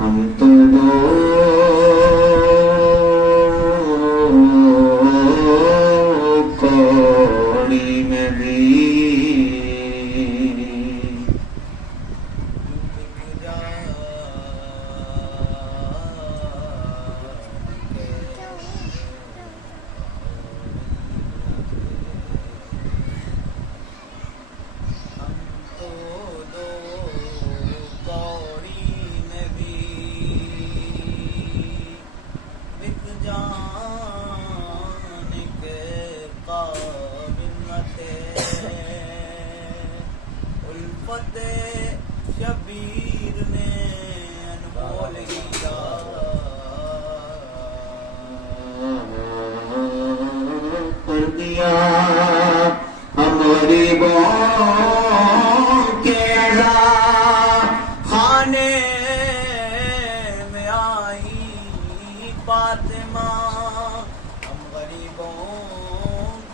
ہم تو دو خانے میں آئی فاطمہ، ہم غریبوں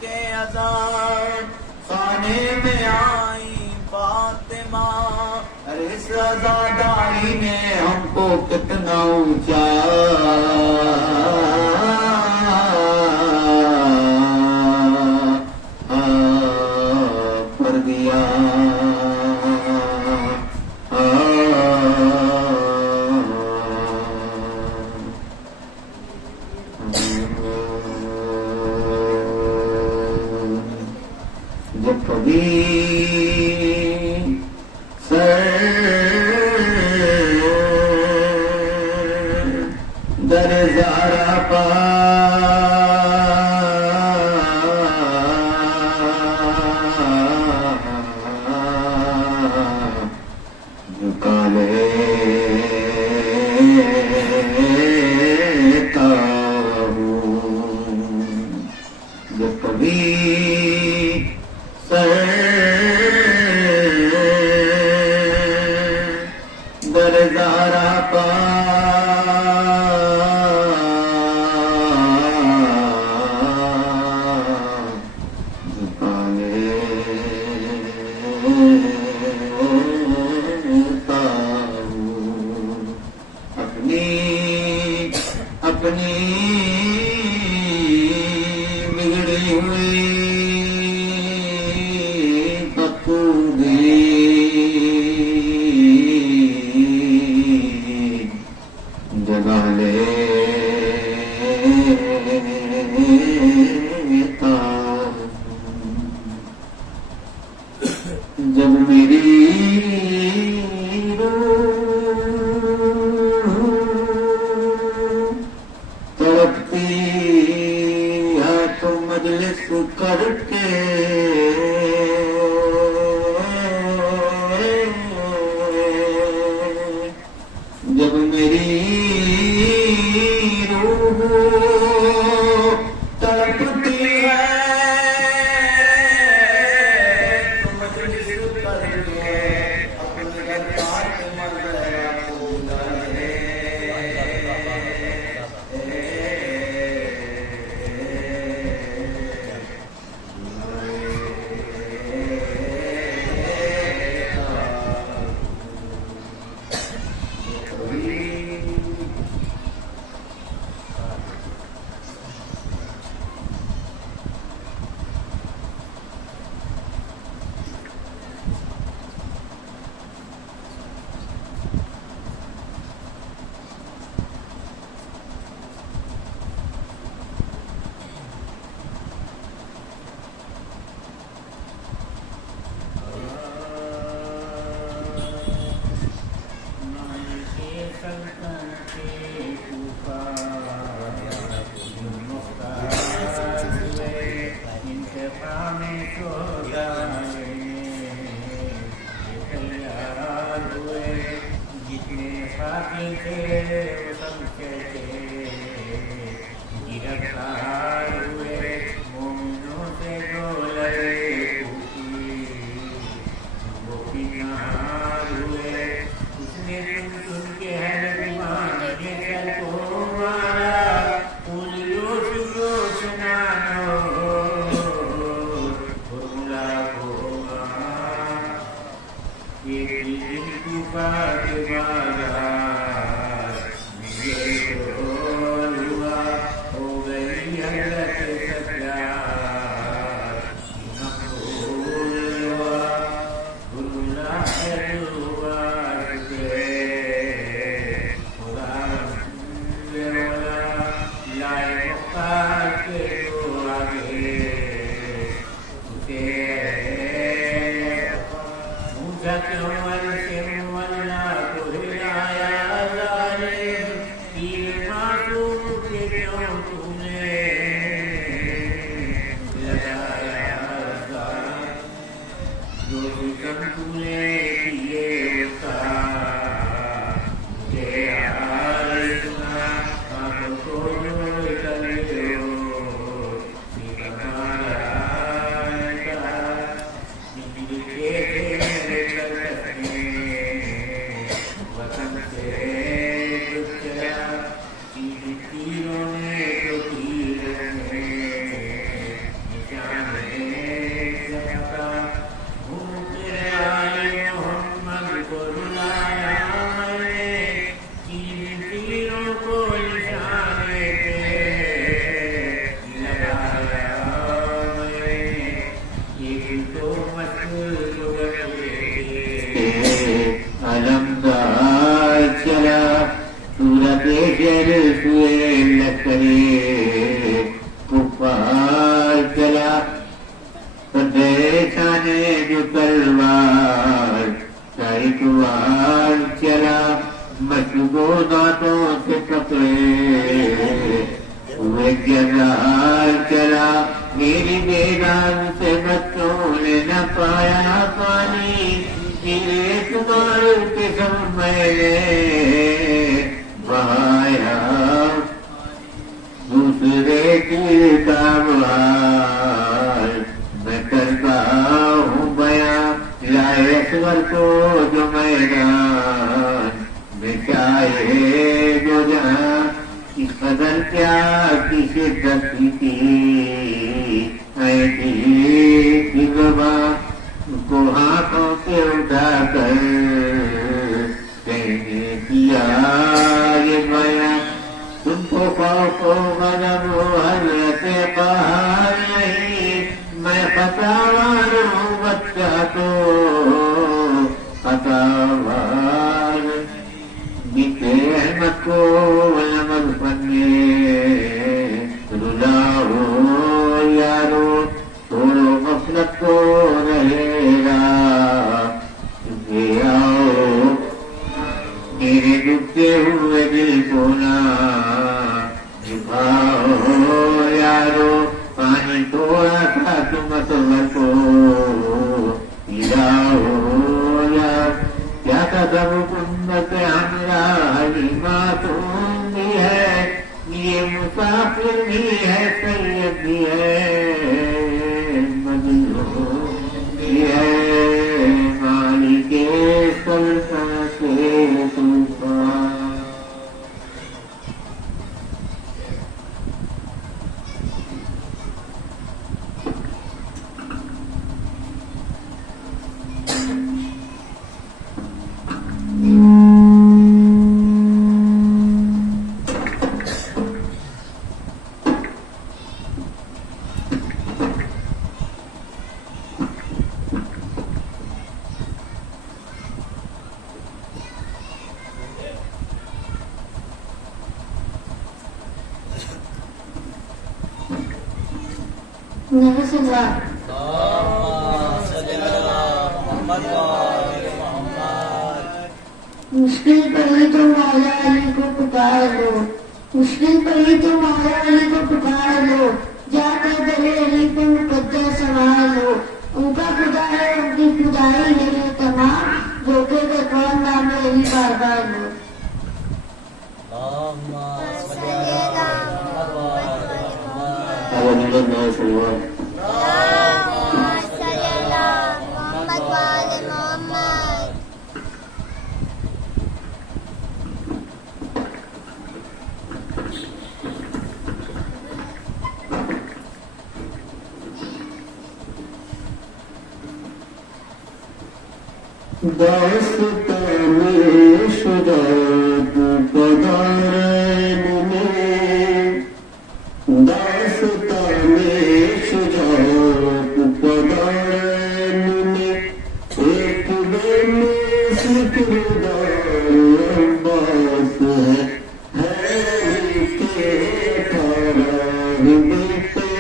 کے عذاب خانے میں آئی فاطمہ، ارے اس عزاداری نے ہم کو کتنا اونچا کر دیا۔ جب کبھی در زہرا پا جھکا لیتا ہوں، جب کبھی در زہرا پا جھکا لیتا ہوں، اپنی بگڑی ہوئی جگہ لیتا جب میری روح تڑپتی ہے تو مجلس کر کے جب میری روح تڑپتی ہے تو مجلس کر کے اپنے فاطمہ ذرا بلا لے، مشکل پڑی تو مولا علی کو پکار لو، مشکل پڑی تو مولا علی کو پکار لو، جا کر در علی کو مقدر سوار لو، ان کا خدا ہے ان کی خدائی ہے یہ تمام، دھوکے کا کون نام علی بار بار لو۔ داستان شجاعت پدارین میں، داستان شجاعت پدارین میں، ایک بے فکردار عباس ہے کے 18 بیٹے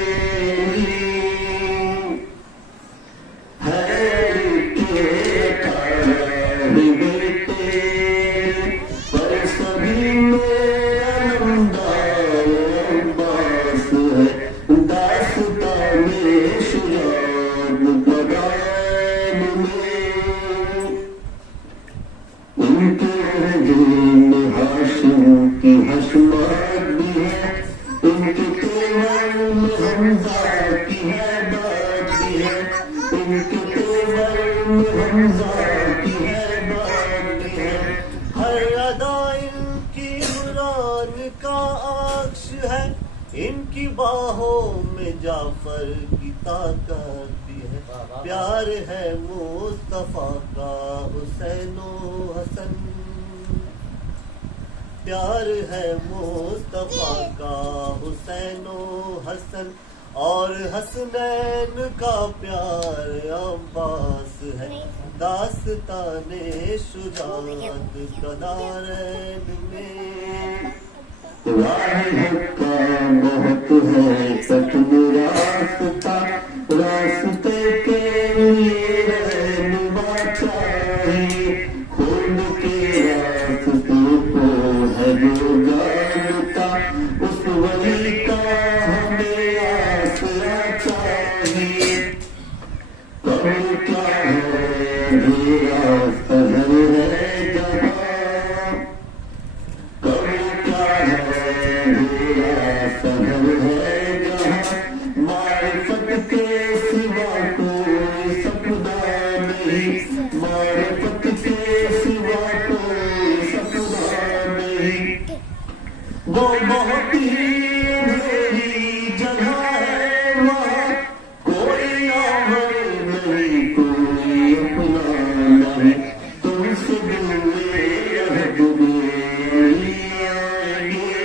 ان کی باہوں میں جعفر کی طاقت بھی ہے۔ پیار ہے مصطفیٰ کا حسین و حسن، پیار ہے مصطفیٰ کا حسین و حسن، اور حسنین کا پیار عباس ہے، داستان شجاعت کا دارین میں۔ راہ کا بہت ہے کٹن راستہ، راستے کے لیے رہنما چاہیے، خود کے راستے کو ہے جو جانتا، اس ولی کا ہمیں آسرا چاہیے۔ کبھی کیا ہے میرا سحر ہے جہاں، کبھی کیا ہے میرا سحر ہے جہاں، معرفت کے سوا کوئی سپنا نہیں، معرفت کے سوا کوئی سپنا نہیں۔ وہ بہت ہی اندھیری جگہ ہے وہاں، کوئی آمر نہیں کوئی اپنا نہیں، تم سے دل میں عہد میں آئیں گے،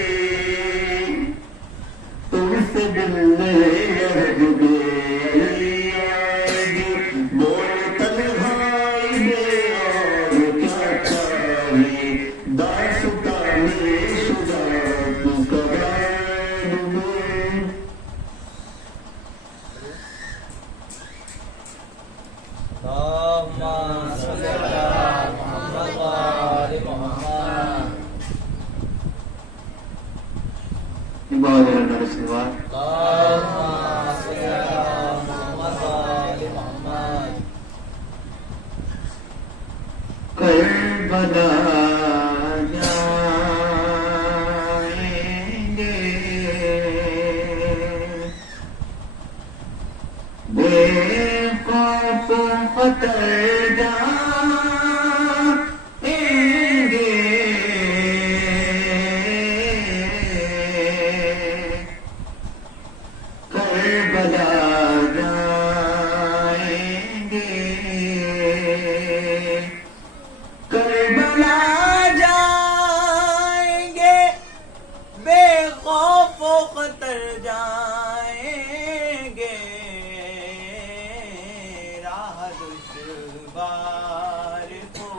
تم سے دل میں عہد میں آئیں گے، بول تنہائی میں اور کیا چاہیے، داستان شجاعت کا دارین میں۔ اللهم صل على محمد وآل محمد۔ عبادت رسول اللهم صل على محمد وآل محمد۔ کربلا جائیں گے، بے خوف و خطر جائیں گے، کربلا جائیں گے، کربلا جائیں گے، بے خوف و خطر جائیں گے، راہ دشوار کو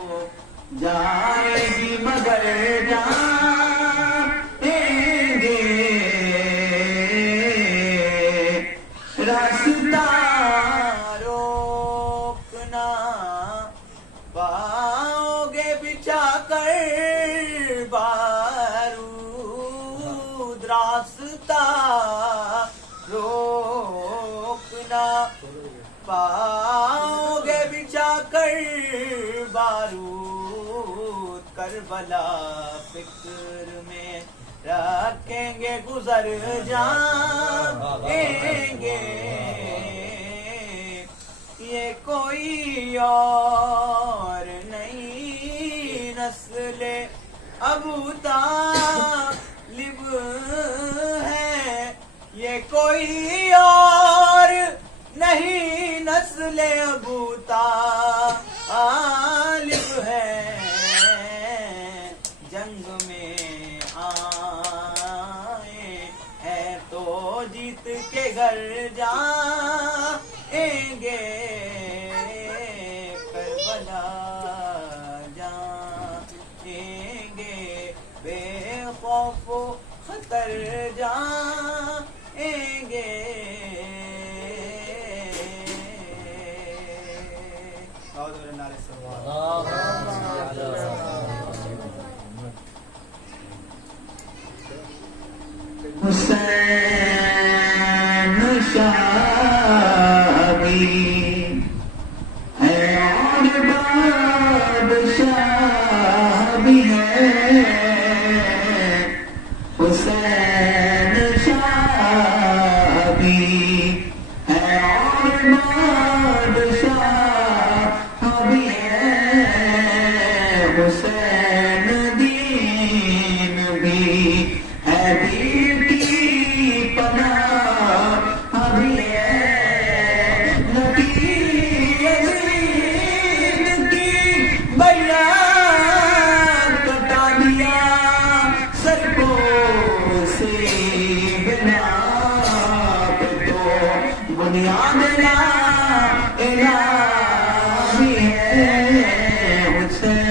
جائے گی مگر جائیں گے، راستہ روکنا پاؤ گے بچھا کر بارود، راستہ روکنا پاؤ گے بچھا کر بارود، کربلا فکر میں رکھیں گے گزر جائیں گے، یہ کوئی اور نئی نسل ابو طالب ہے، یہ کوئی اور نہیں نسل ابو طالب ہے، جنگ میں آئے ہیں تو جیت کے گھر جائیں گے، کربلا جائیں گے، بے خوف و خطر جائیں گے۔ حسین شاہ بھی ہے اور بادشاہ بھی ہے، حسین شاہ بھی ہے اور بادشاہ بھی ہے، حسین دین بھی ہے، دین کی پناہ بھی ہے، نبی لا الہ بھی ہے حسین.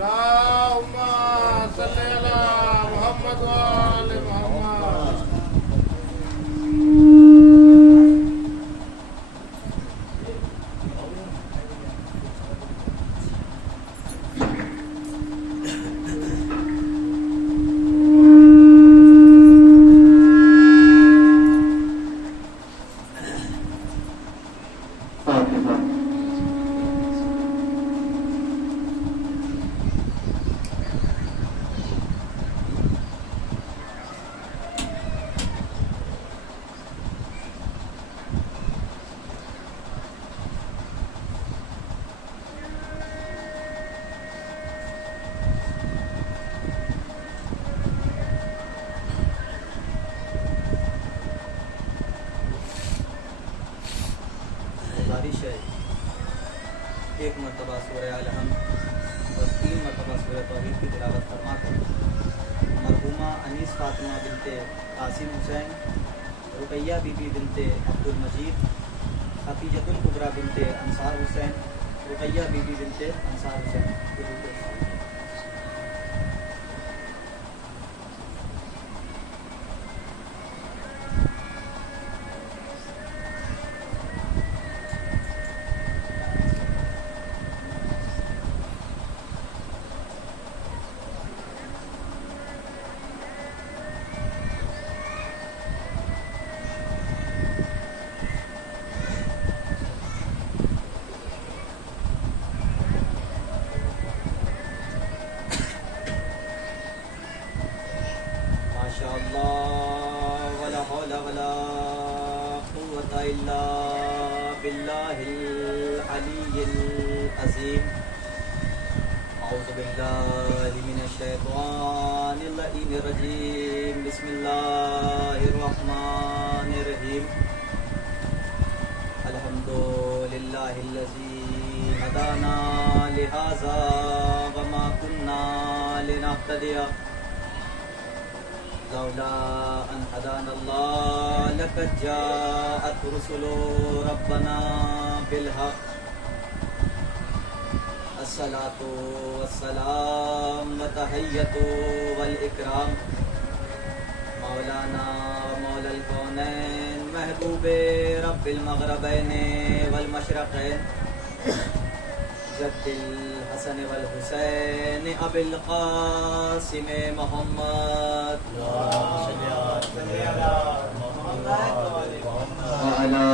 اللهم صل على محمد وآل محمد. گزارش ہے ایک مرتبہ سورہ الحمد اور 3 مرتبہ سورہ توحید کی تلاوت فرما کر مرحومہ انیس فاطمہ بنت قاسم حسین، رقیہ بی بی بنت عبد المجید، خدیجۃ الکبریٰ بنت انصار حسین، رقیہ بی بی بنت انصار حسین کے روح کو ماشاء اللہ ولا حول ولا قوة الا باللہ العلی العظیم. اعوذ باللہ من الشیطان اللعین الرجیم. بسم اللہ الرحمن الرحیم. الحمد للہ الذی ہدانا لہذا وما كنا لنهتدی لولا ان هدانا الله لقد جاءت رسل ربنا بالحق. الصلاة والسلام والتحية والإكرام مولانا مولا الكونين محبوب رب المغربين والمشرقين جد الحسن والحسین ابی القاسم محمد وعلى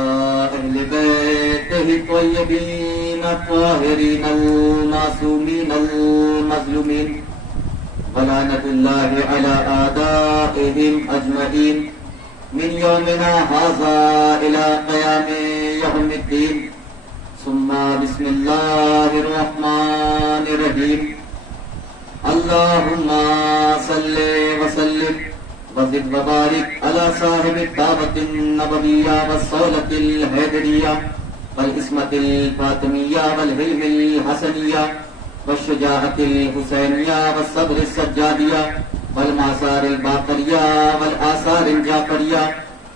أهل بيته الطيبين الطاهرين المعصومين المظلومين ولعنة الله على أعدائهم أجمعين من يومنا هذا إلى قيام يوم الدين. ثم بسم الله الرحمن الرحيم. اللهم صل وسلم وزد وبارك على صاحب الدعوة النبوية والصولة الحيدرية والعصمة الفاطمية والحلم الحسنية والشجاعة الحسينية والصبر السجادية والمعصار الباقرية والآثار الجعفرية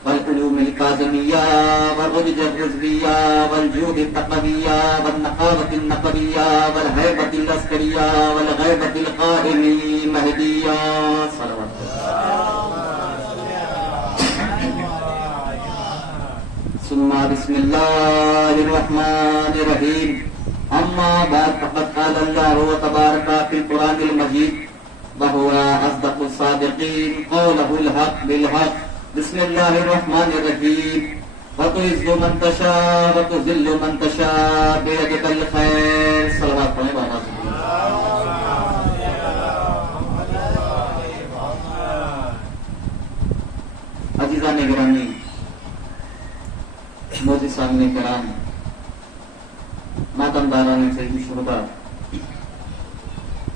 والعلوم الكاظمية والرجز الرزبية والجود التقوية والنقاوة النقوية والهيبة العسكرية والغيبة القائم المهدية. صلوات ثم بسم الله الرحمن الرحيم. أما بعد فقد قال الله تبارك في القرآن المجيد وهو أصدق الصادقين قوله الحق بالحق. بسم الله الرحمن الرحيم. وتعز من تشاء وتذل من تشاء بيدك الخير. صلوات عزیزان گرامی، معزز سامعین کرام، ماتمداران سیدی شہداء،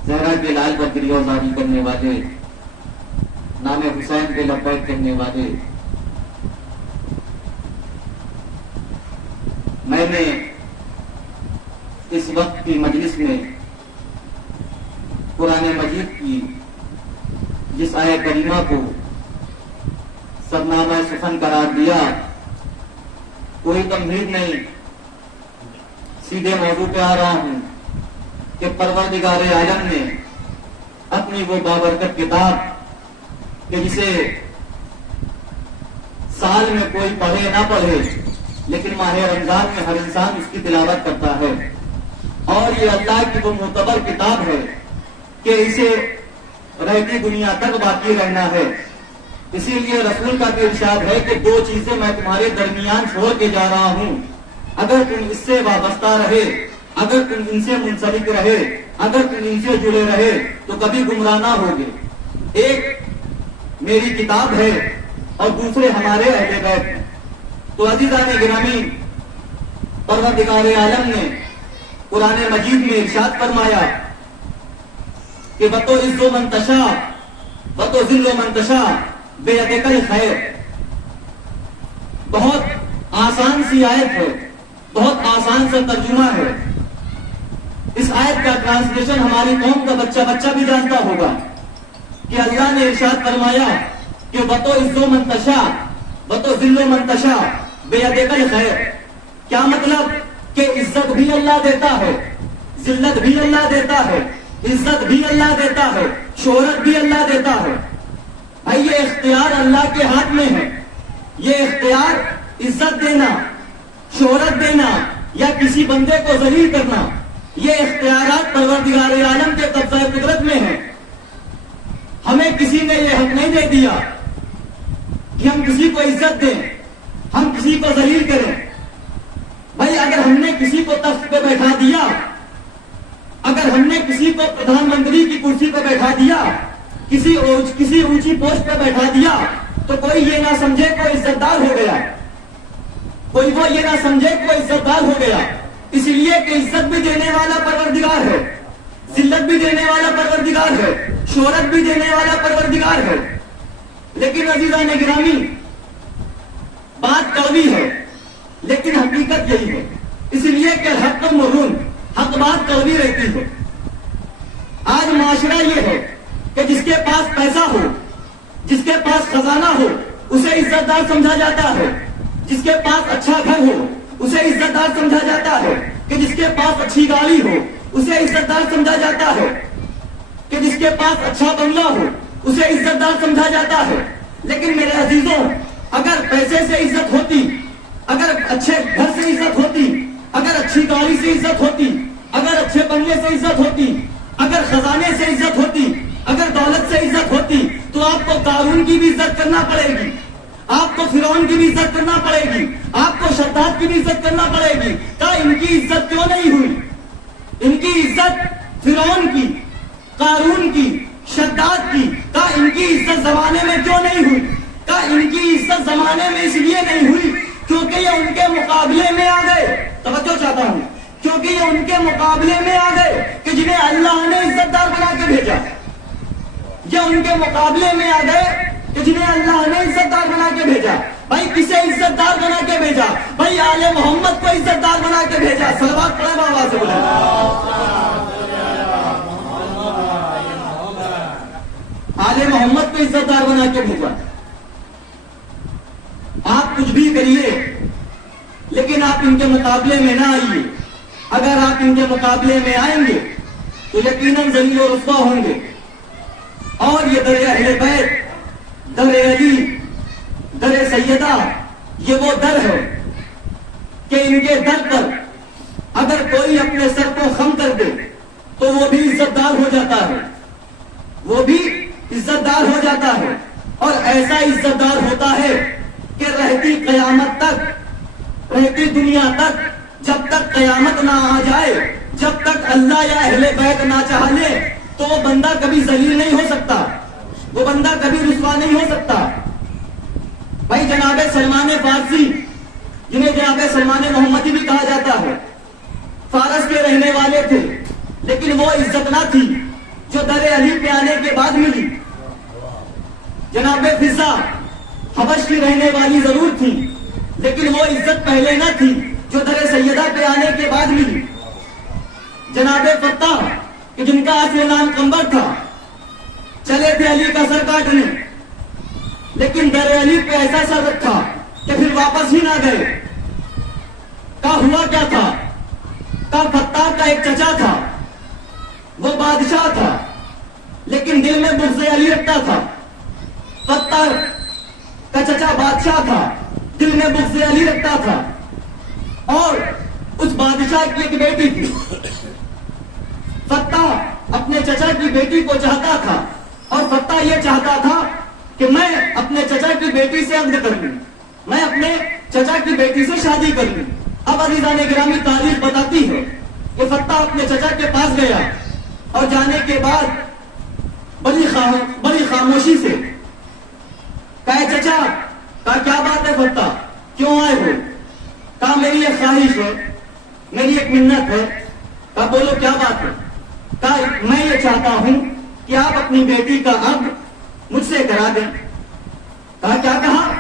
زہرا کے لال پر گریوزاری کرنے والے، نام حسین کے لبیک کہنے والے، میں نے اس وقت کی مجلس میں قرآن مجید کی جس آیت کریمہ کو سرنامہ سخن قرار دیا، کوئی تمہید نہیں، سیدھے موضوع پہ آ رہا ہوں کہ پروردگار عالم نے اپنی وہ بابرکت کتاب کہ جسے سال میں کوئی پڑھے نہ پڑھے لیکن ماہ رمضان میں ہر انسان اس کی تلاوت کرتا ہے، اور یہ اللہ کی وہ معتبر کتاب ہے کہ اسے رہتی دنیا تک باقی رہنا ہے۔ اسی لیے رسول کا بھی ارشاد ہے کہ دو چیزیں میں تمہارے درمیان چھوڑ کے جا رہا ہوں، اگر تم اس سے وابستہ رہے، اگر تم ان سے منسلک رہے، اگر تم ان سے جڑے رہے تو کبھی گمراہ نہ ہوگے۔ ایک میری کتاب ہے اور دوسرے ہمارے اہل بیت ہیں۔ تو عزیزان گرامی، پروردگار عالم نے قرآن مجید میں ارشاد فرمایا کہ وَتُعِزُّ مَن تَشَاءُ وَتُذِلُّ مَن تَشَاءُ بِيَدِكَ الْخَيْرُ۔ بہت آسان سی آیت ہے، بہت آسان سا ترجمہ ہے۔ اس آیت کا ٹرانسلیشن ہماری قوم کا بچہ بچہ بھی جانتا ہوگا کہ اللہ نے ارشاد فرمایا کہ وَتُعِزُّ مَن تَشَاءُ وَتُذِلُّ مَن تَشَاءُ بِيَدِكَ الْخَيْرُ۔ کیا مطلب کہ عزت بھی اللہ دیتا ہے، ذلت بھی اللہ دیتا ہے، عزت بھی اللہ دیتا ہے، شہرت بھی اللہ دیتا ہے۔ بھائی یہ اختیار اللہ کے ہاتھ میں ہے۔ یہ اختیار عزت دینا، شہرت دینا یا کسی بندے کو ذلیل کرنا، یہ اختیارات پروردگار عالم کے قبضہ قدرت میں ہیں۔ ہمیں کسی نے یہ حق نہیں دے دیا کہ ہم کسی کو عزت دیں، ہم کسی کو ذلیل کریں۔ بھائی اگر ہم نے کسی کو تخت پہ بیٹھا دیا، اگر ہم نے کسی کو پردھان منتری کی کرسی پہ بیٹھا دیا، کسی اونچی پوسٹ پہ بیٹھا دیا، تو کوئی یہ نہ سمجھے کوئی عزت دار ہو گیا، کوئی وہ یہ نہ سمجھے کوئی عزت دار ہو گیا۔ اس لیے کہ عزت بھی دینے والا پروردگار ہے، ذلت بھی دینے والا پروردگار ہے، شہرت بھی دینے والا پروردگار ہے۔ لیکن عزیزان گرامی، بات کڑوی ہے لیکن حقیقت یہی ہے، اس لیے کہ حق مرون، حق بات کڑوی رہتی ہے۔ آج معاشرہ یہ ہے کہ جس کے پاس پیسہ ہو، جس کے پاس خزانہ ہو، اسے عزت دار سمجھا جاتا ہے۔ جس کے پاس اچھا گھر ہو اسے عزت دار سمجھا جاتا ہے، کہ جس کے پاس اچھی گاڑی ہو اسے عزت دار سمجھا جاتا ہے، کہ جس کے پاس اچھا بنگلہ ہو اسے عزت دار سمجھا جاتا ہے۔ لیکن میرے عزیزوں، اگر پیسے سے عزت ہوتی، اگر اچھے گھر سے عزت ہوتی، اگر اچھی گاڑی سے عزت ہوتی، اگر اچھے بنگلے سے عزت ہوتی، اگر خزانے سے عزت ہوتی، اگر دولت سے عزت ہوتی، تو آپ کو قارون کی بھی عزت کرنا پڑے گی، آپ کو فرعون کی بھی عزت کرنا پڑے گی، آپ کو شداد کی بھی عزت کرنا پڑے گی۔ کہا ان کی عزت کیوں نہیں ہوئی؟ ان کی عزت فرعون کی، قارون کی، شداد کی، کہا ان کی عزت زمانے میں کیوں نہیں ہوئی؟ کہا ان کی عزت زمانے میں اس لیے نہیں ہوئی کیونکہ یہ ان کے مقابلے میں آ گئے۔ توجہ چاہتا ہوں، کیونکہ یہ ان کے مقابلے میں آ گئے کہ جنہیں اللہ نے عزت دار بنا کے بھیجا۔ یہ ان کے مقابلے میں آ گئے کہ جنہیں اللہ نے عزت دار بنا کے بھیجا۔ بھائی کسے عزت دار بنا کے بھیجا؟ بھائی آل محمد کو عزت دار بنا کے بھیجا۔ صلوات پڑھیں بابا سے بولیں۔ آل محمد کو عزت دار بنا کے بھیجا۔ آپ کچھ بھی کریے لیکن آپ ان کے مقابلے میں نہ آئیے۔ اگر آپ ان کے مقابلے میں آئیں گے تو یقیناً ذلیل و رسوا ہوں گے۔ اور یہ در اہل بیت، در علی، در سیدہ، یہ وہ در ہے کہ ان کے در پر اگر کوئی اپنے سر کو خم کر دے تو وہ بھی عزت دار ہو جاتا ہے، وہ بھی عزت دار ہو جاتا ہے۔ اور ایسا عزت دار ہوتا ہے کہ رہتی قیامت تک، رہتی دنیا تک، جب تک قیامت نہ آ جائے، جب تک اللہ یا اہل بیت نہ چاہ لے، تو وہ بندہ کبھی ذلیل نہیں ہو سکتا، وہ بندہ کبھی رسوا نہیں ہو سکتا۔ بھائی جناب سلمان فارسی، جنہیں جناب سلمان محمدی بھی کہا جاتا ہے، فارس کے رہنے والے تھے، لیکن وہ عزت نہ تھی جو در علی پہ آنے کے بعد ملی۔ جناب فضا حبش کی رہنے والی ضرور تھی، لیکن وہ عزت پہلے نہ تھی جو در سیدہ پہ آنے کے بعد ملی۔ جناب فتح کہ جن کا اصل نام قمبر تھا چلے تھے علی کا سر کاٹنے، لیکن در علی پہ ایسا سر رکھا کہ پھر واپس ہی نہ گئے۔ کا ہوا کیا تھا؟ کا فتح کا ایک چچا تھا، وہ بادشاہ تھا لیکن دل میں بغض علی رکھتا تھا۔ فتح کا چچا بادشاہ تھا، دل میں بغض علی رکھتا تھا، اور اس بادشاہ کی ایک بیٹی تھی۔ فتح اپنے چچا کی بیٹی کو چاہتا تھا، اور فتح یہ چاہتا تھا کہ میں اپنے چچا کی بیٹی سے عقد کر لوں، میں اپنے چچا کی بیٹی سے شادی کر لوں۔ اب عزیزان گرامی تاریخ بتاتی ہے کہ فتح اپنے چچا کے پاس گیا، اور جانے کے بعد بڑی خاموشی سے کہا چچا، کہا کیا بات ہے فتح، کیوں آئے ہو؟ کہا میری ایک خواہش ہے، میری ایک منت ہے۔ کہا بولو کیا بات ہے؟ کہا میں یہ چاہتا ہوں کہ آپ اپنی بیٹی کا عقد مجھ سے کرا دیں۔ کہا کیا کہا؟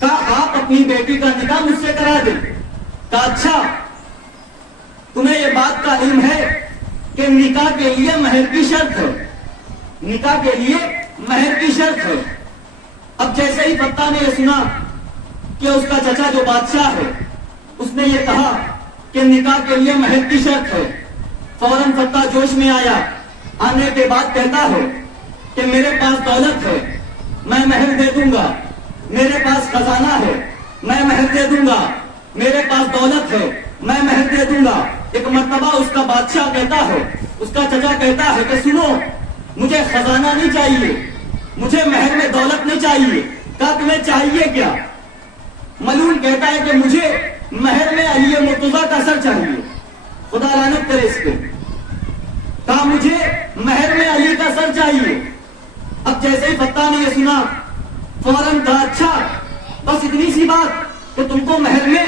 کہا آپ اپنی بیٹی کا نکاح مجھ سے کرا دیں۔ کہا اچھا، تمہیں یہ بات کا علم ہے کہ نکاح کے لیے مہر کی شرط ہے، نکاح کے لیے مہر کی شرط ہے۔ اب جیسے ہی فتح نے یہ سنا کہ اس کا چچا جو بادشاہ ہے اس نے یہ کہا کہ نکاح کے لیے مہر کی شرط ہے، فوراً فتح جوش میں آیا۔ آنے کے بعد کہتا ہے کہ میرے پاس دولت ہے، میں مہر دے دوں گا، میرے پاس خزانہ ہے، میں مہر دے دوں گا، میرے پاس دولت ہے، میں مہر دے دوں گا۔ ایک مرتبہ اس کا بادشاہ کہتا ہے، اس کا چچا کہتا ہے کہ سنو، مجھے خزانہ نہیں چاہیے، مجھے مہر میں دولت نہیں چاہیے۔ کہا تمہیں چاہیے کیا؟ ملعون کہتا ہے کہ مجھے مہر میں علی مرتضیٰ کا سر چاہیے، خدا لعنت کرے اس پہ۔ کہا مجھے مہر میں علی کا سر چاہیے۔ اب جیسے ہی فتح نے یہ سنا فوراً کہا اچھا بس اتنی سی بات کہ تم کو مہر میں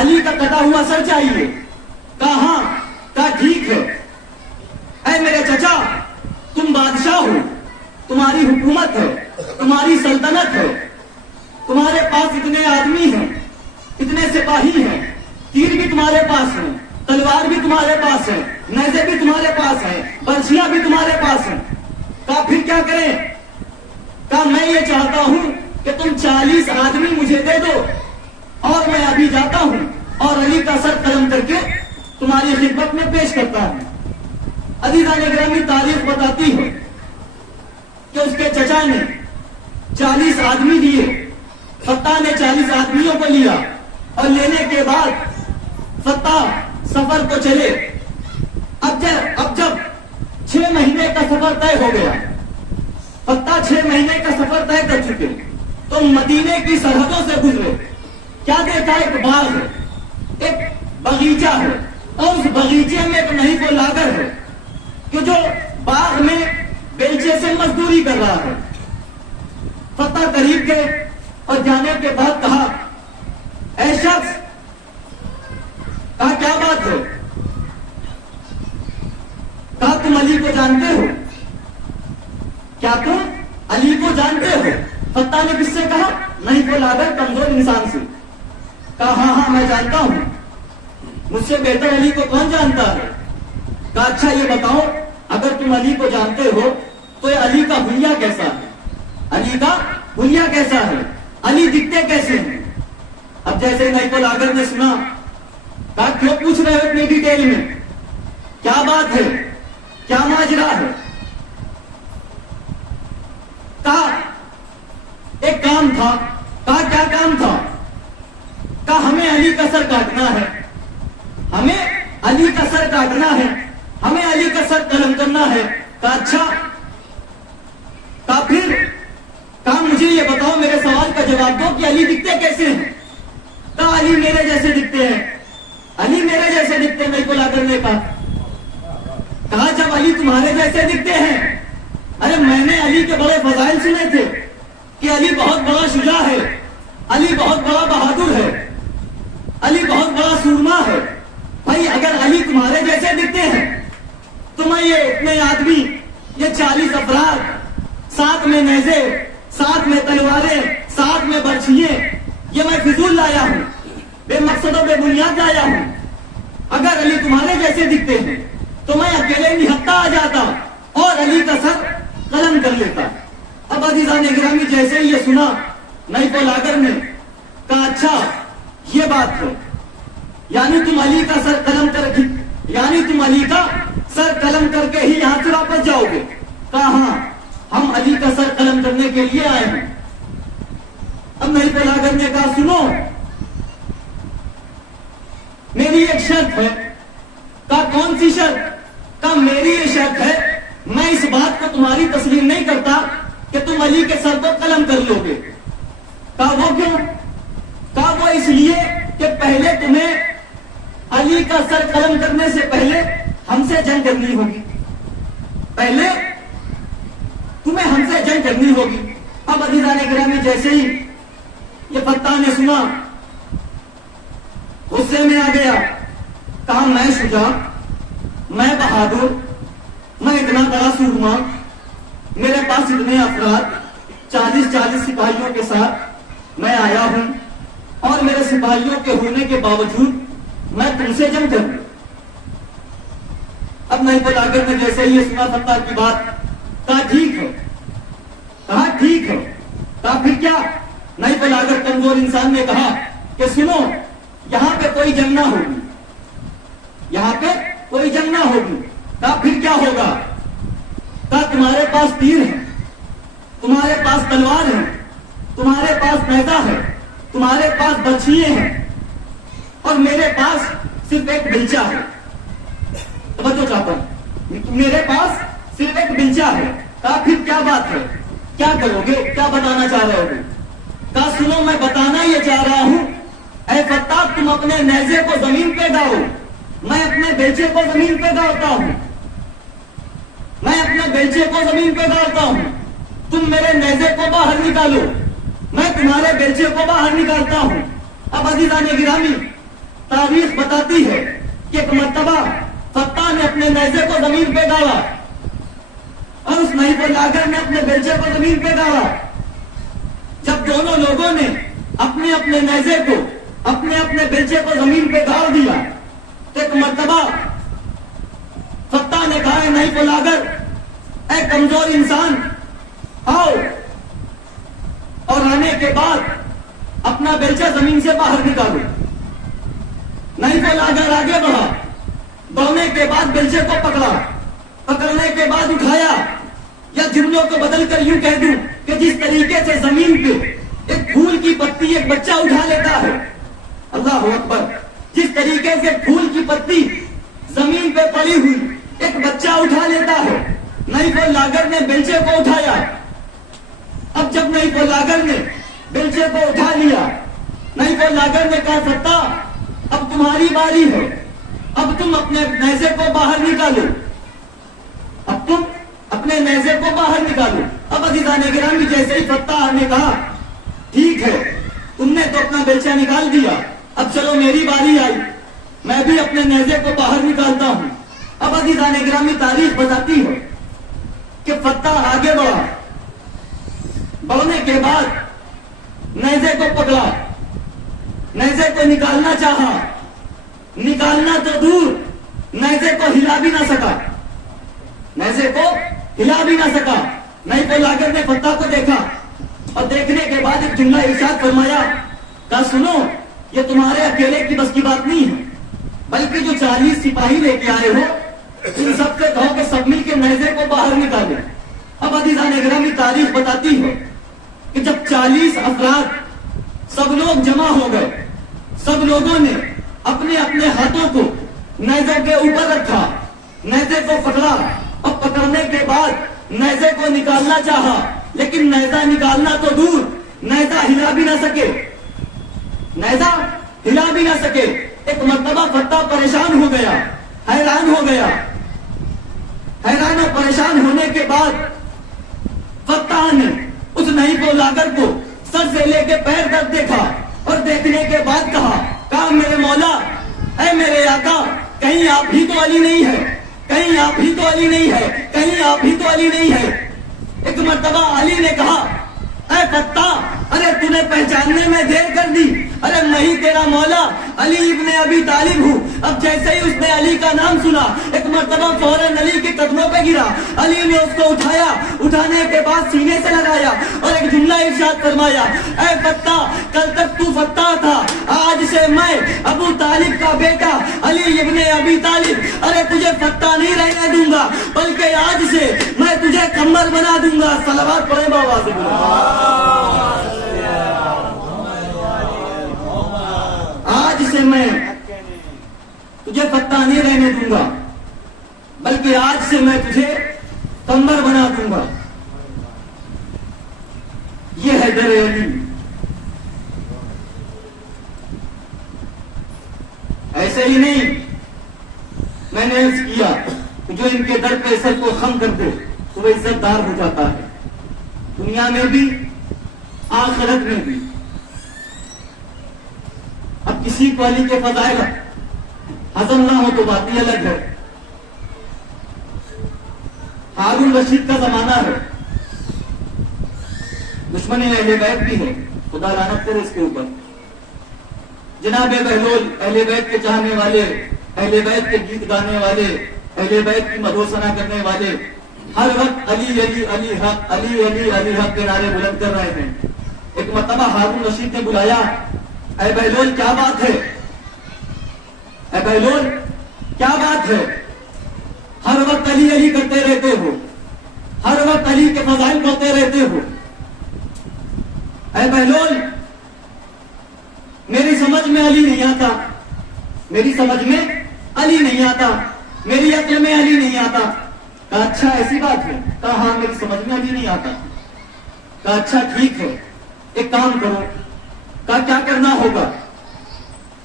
علی کا کٹا ہوا سر چاہیے؟ کہا ہاں۔ کہا ٹھیک ہے، اے میرے چچا تم بادشاہ ہو، تمہاری حکومت ہے، تمہاری سلطنت ہے، تمہارے پاس اتنے آدمی ہیں، اتنے سپاہی ہیں، تیر بھی تمہارے پاس ہیں، تلوار بھی تمہارے پاس ہے، نیزے بھی تمہارے پاس ہیں، برچیاں بھی تمہارے پاس ہیں۔ کہا پھر کیا کریں؟ کہا میں یہ چاہتا ہوں کہ تم 40 آدمی مجھے دے دو، اور میں ابھی جاتا ہوں اور علی کا سر قلم کر کے تمہاری خدمت میں پیش کرتا ہوں۔ عزیزان گرامی تاریخ بتاتی ہے کہ اس کے چچا نے 40 آدمی دیے، فتح نے 40 آدمیوں کو لیا، اور لینے کے بعد فتح سفر کو چلے۔ اب جب 6 مہینے کا سفر طے ہو گیا، فتح 6 مہینے کا سفر طے کر چکے، تو مدینے کی سرحدوں سے گزرے۔ کیا دیکھا؟ ایک باغ ہے، ایک باغیچہ ہے، اور اس باغیچے میں ایک نحیف لاغر ہے کہ جو باغ میں بیلچے سے مزدوری کر رہا ہے۔ فتح قریب گئے اور جانے کے بعد کہا اے شخص، کہا کیا بات ہے؟ کہا تم علی کو جانتے ہو؟ کیا تم علی کو جانتے ہو؟ فتح نے کس سے کہا؟ نہیں کو لاغر کمزور انسان سے۔ کہا ہاں ہاں میں جانتا ہوں، مجھ سے بہتر علی کو کون جانتا ہے؟ کہا اچھا یہ بتاؤ، اگر تم علی کو جانتے ہو تو یہ علی کا حلیہ کیسا ہے؟ علی کا حلیہ کیسا ہے؟ علی دکھتے کیسے ہیں؟ اب جیسے نہیں کو لاغر نے سنا، کہا کیوں پوچھ رہے ہو اتنی ڈیٹیل میں؟ کیا بات ہے؟ کیا ماجرا ہے؟ کہا ایک کام تھا۔ کہا کیا کام تھا؟ کہا ہمیں علی کا سر کاٹنا ہے، ہمیں علی کا سر کاٹنا ہے، ہمیں علی کا سر قلم کرنا ہے۔ کہا اچھا، کہا پھر؟ کہا مجھے یہ بتاؤ، میرے سوال کا جواب دو کہ علی دکھتے کیسے ہیں؟ کہا علی میرے جیسے دکھتے ہیں، علی میرے جیسے دکھتے ہیں۔ نہیں کو لاغر نے کہا جب علی تمہارے جیسے دکھتے ہیں، ارے میں نے علی کے بڑے فضائل سنے تھے کہ علی بہت بڑا شجاع ہے، علی بہت بڑا بہادر ہے، علی بہت بڑا سورما ہے۔ بھائی اگر علی تمہارے جیسے دکھتے ہیں تو میں یہ اتنے آدمی، یہ 40 افراد، ساتھ میں نیزے، ساتھ میں تلواریں، ساتھ میں برچھیے، یہ میں فضول لایا ہوں، بے مقصد و بے بنیاد لایا ہوں۔ اگر علی تمہارے جیسے دکھتے ہیں تو میں اکیلے نہتا آ جاتا اور علی کا سر قلم کر لیتا. اب عزیزان گرامی جیسے ہی یہ سنا نئی پولاگر نے کہا اچھا یہ بات ہے، یعنی تم علی کا سر قلم کر کے ہی یہاں سے واپس جاؤ گے؟ کہا ہاں، ہم علی کا سر قلم کرنے کے لیے آئے ہیں. اب نئی پولاگر نے کہا سنو میری ایک شرط ہے. کہا کون سی شرط؟ کہا میری یہ شرط ہے میں اس بات کو تمہاری تسلیم نہیں کرتا کہ تم علی کے سر کو قلم کر لو گے. کہا وہ کیوں؟ کہا وہ اس لیے کہ پہلے تمہیں علی کا سر قلم کرنے سے پہلے ہم سے جنگ کرنی ہوگی. پہلے تمہیں ہم سے جنگ کرنی ہوگی. اب عزیزان گرامی جیسے ہی یہ فتح نے سنا غصے میں آ گیا. کہا میں شجاع، میں بہادر، میں اتنا بڑا سورما، میرے پاس اتنے افراد 40 سپاہیوں کے ساتھ میں آیا ہوں اور میرے سپاہیوں کے ہونے کے باوجود میں تم سے جنگ کروں. اب نئی پولاگر نے جیسے ہی یہ سنا فتح کی بات کہا ٹھیک ہے. کہا ٹھیک ہے. کہا پھر کیا؟ نئی پولاگر کمزور انسان نے کہا کہ سنو یہاں پہ کوئی جنگ نہ ہوگی، یہاں پہ کوئی جنگ نہ ہوگی. کہا پھر کیا ہوگا؟ کہا تمہارے پاس تیر ہے، تمہارے پاس تلوار ہے، تمہارے پاس نیزہ ہے، تمہارے پاس برچھیے ہیں اور میرے پاس صرف ایک بیلچہ ہے. توجہ چاہتا ہوں، میرے پاس صرف ایک بیلچہ ہے. کہا پھر کیا بات ہے، کیا کرو گے، کیا بتانا چاہ رہے ہو؟ کہا سنو میں بتانا یہ چاہ رہا ہوں اے فتح تم اپنے نیزے کو زمین پہ گاؤ، میں اپنے بیلچے کو زمین پہ گاڑتا ہوں، میں اپنے بیلچے کو زمین پہ گاڑتا ہوں. تم میرے نیزے کو باہر نکالو، میں تمہارے بیلچے کو باہر نکالتا ہوں. اب عزیزان گرامی تاریخ بتاتی ہے کہ ایک مرتبہ فتح نے اپنے نیزے کو زمین پہ گاڑا اور اس نئی پولاگر نے اپنے بیلچے کو زمین پہ گاڑا. جب دونوں لوگوں نے اپنے اپنے نیزے کو اپنے بیلچے کو زمین پہ گاڑ دیا تو ایک مرتبہ فتح نے کہا اے نئی پولاگر، اے کمزور انسان آؤ، اور آنے کے بعد اپنا بیلچہ زمین سے باہر نکالو. نئی پولاگر آگے بڑھا، دوڑنے کے بعد بیلچے کو پکڑا، پکڑنے کے بعد اٹھایا، یا جملوں کو بدل کر یوں کہہ دوں کہ جس طریقے سے زمین پہ ایک پھول کی پتی ایک بچہ اٹھا لیتا ہے، اللہ اکبر، جس طریقے سے پھول کی پتی زمین پہ پڑی ہوئی ایک بچہ اٹھا لیتا ہے، نئی پولاگر نے بیلچے کو اٹھایا. اب جب نئی پولاگر نے بیلچے کو اٹھا لیا، نئی پولاگر نے کہا فتح اب تمہاری باری ہے، اب تم اپنے نیزے کو باہر نکالو، اب تم اپنے نیزے کو باہر نکالو. اب عزیزان گرامی جیسے ہی فتح نے کہا ٹھیک ہے تم نے تو اپنا بیلچہ نکال دیا، اب چلو میری باری آئی، میں بھی اپنے نیزے کو باہر نکالتا ہوں. اب عزیزان گرامی تاریخ بتاتی ہے کہ فتح آگے بڑھا، بڑھنے کے بعد نیزے کو پکڑا، نیزے کو نکالنا چاہا، نکالنا تو دور نیزے کو ہلا بھی نہ سکا، نیزے کو ہلا بھی نہ سکا. نئی پولاگر نے فتح کو دیکھا اور دیکھنے کے بعد ایک جملہ ارشاد فرمایا، کہا سنو یہ تمہارے اکیلے کی بس کی بات نہیں ہے، بلکہ جو 40 سپاہی لے کے آئے ہو ان سب سے کہو کہ سب مل کے نیزے کو باہر نکالے. اب عزیزان گرامی تاریخ بتاتی ہے کہ جب 40 افراد سب لوگ جمع ہو گئے، سب لوگوں نے اپنے اپنے ہاتھوں کو نیزے کے اوپر رکھا، نیزے کو پکڑا اور پکڑنے کے بعد نیزے کو نکالنا چاہا، لیکن نیزہ نکالنا تو دور نیزہ ہلا بھی نہ سکے، نیزہ ہلا بھی نہ سکے. ایک مرتبہ فتح پریشان ہو گیا، حیران ہو گیا. حیران اور پریشان ہونے کے بعد فتح نے اس نئی پولاگر کو سر سے لے کے پیر تک دیکھا اور دیکھنے کے بعد کہا میرے مولا، اے میرے آقا، کہیں آپ ہی تو علی نہیں ہے، کہیں آپ ہی تو علی نہیں ہے، کہیں آپ ہی تو علی نہیں ہے. ایک مرتبہ علی نے کہا اے فتح، ارے تو نے نے پہچاننے میں دیر کر دی. ارے میں ہی تیرا مولا علی ابن ابی طالب ہوں. اب جیسے ہی اس نے علی کا نام سنا ایک مرتبہ فوراً علی کے قدموں پہ گرا. علی نے اس کو اٹھایا, اٹھانے کے بعد سینے سے لگایا اور ایک جملہ ارشاد فرمایا, اے فتح, کل تک تو فتح تھا, آج سے میں ابو طالب کا بیٹا علی ابن ابی طالب, ارے تجھے فتح نہیں رہنے دوں گا بلکہ آج سے میں تجھے کمر بنا دوں گا. صلوات پڑھیں بابا سے. آج سے میں تجھے فتح نہیں رہنے دوں گا بلکہ آج سے میں تجھے کمر بنا دوں گا. یہ ہے در علی. ایسے ہی نہیں, میں نے عرض کیا جو ان کے در پہ سر کو خم کر دے تو وہ عزت دار ہو جاتا ہے, دنیا میں بھی آخرت میں بھی. اب کسی کو علی کے فضائل ہضم نہ ہو تو بات ہی الگ ہے. ہارون رشید کا زمانہ ہے, دشمن اہل بیت بھی ہے, خدا لعنت کرے اس کے اوپر. جناب بہلول اہل بیت کے چاہنے والے, اہل بیت کے گیت گانے والے, اہل بیت کی مدح ثنا کرنے والے ہر وقت علی علی علی حق, علی علی علی حق کے نعرے بلند کر رہے ہیں. ایک مرتبہ ہارون رشید نے بلایا, اے بہلول کیا بات ہے, اے بہلول کیا بات ہے, ہر وقت علی علی کرتے رہتے ہو, ہر وقت علی کے فضائل پڑھتے رہتے ہو. اے بہلول میری سمجھ میں علی نہیں آتا, میری سمجھ میں علی نہیں آتا, میری عقل میں علی نہیں آتا. کہا اچھا ایسی بات ہے, کہا ہاں میری سمجھ میں علی نہیں آتا. کہا اچھا ٹھیک ہے, ایک کام کرو. کہا کیا کرنا ہوگا.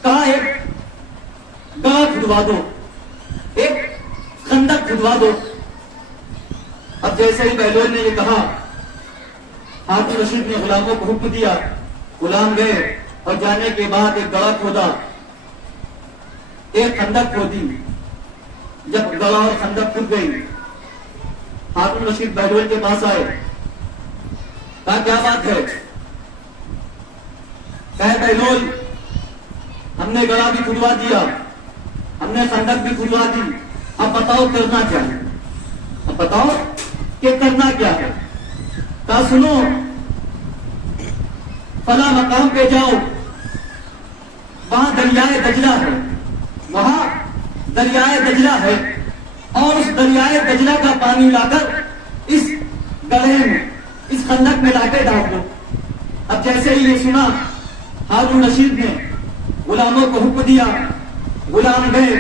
کہا ایک گڑھا کھدوا دو, ایک خندق کھدوا دو. اب جیسے ہی بہلول نے یہ کہا, ہارون رشید نے غلاموں کو حکم دیا, غلام گئے اور جانے کے بعد ایک گڑھا کھودا, ایک خندق کھودی. جب گڑھا اور خندق کھد گئی, ہارون رشید بہلول کے پاس آئے. کہا کیا بات ہے. کہے بہلول ہم نے گڑھا بھی کھدوا دیا, ہم نے خندق بھی کھدوا دی, اب بتاؤ کرنا کیا ہے, اب بتاؤ کہ کرنا کیا ہے. کہا سنو, فلاں مقام پہ جاؤ, وہاں دریائے دجلہ ہے, وہاں دریائے دجلہ ہے, اور اس دریائے دجلہ کا پانی لا کر اس گڑھے میں, اس خندق میں لا کے ڈال دو. اب جیسے ہی یہ سنا, ہارون رشید نے غلاموں کو حکم دیا, غلام گئے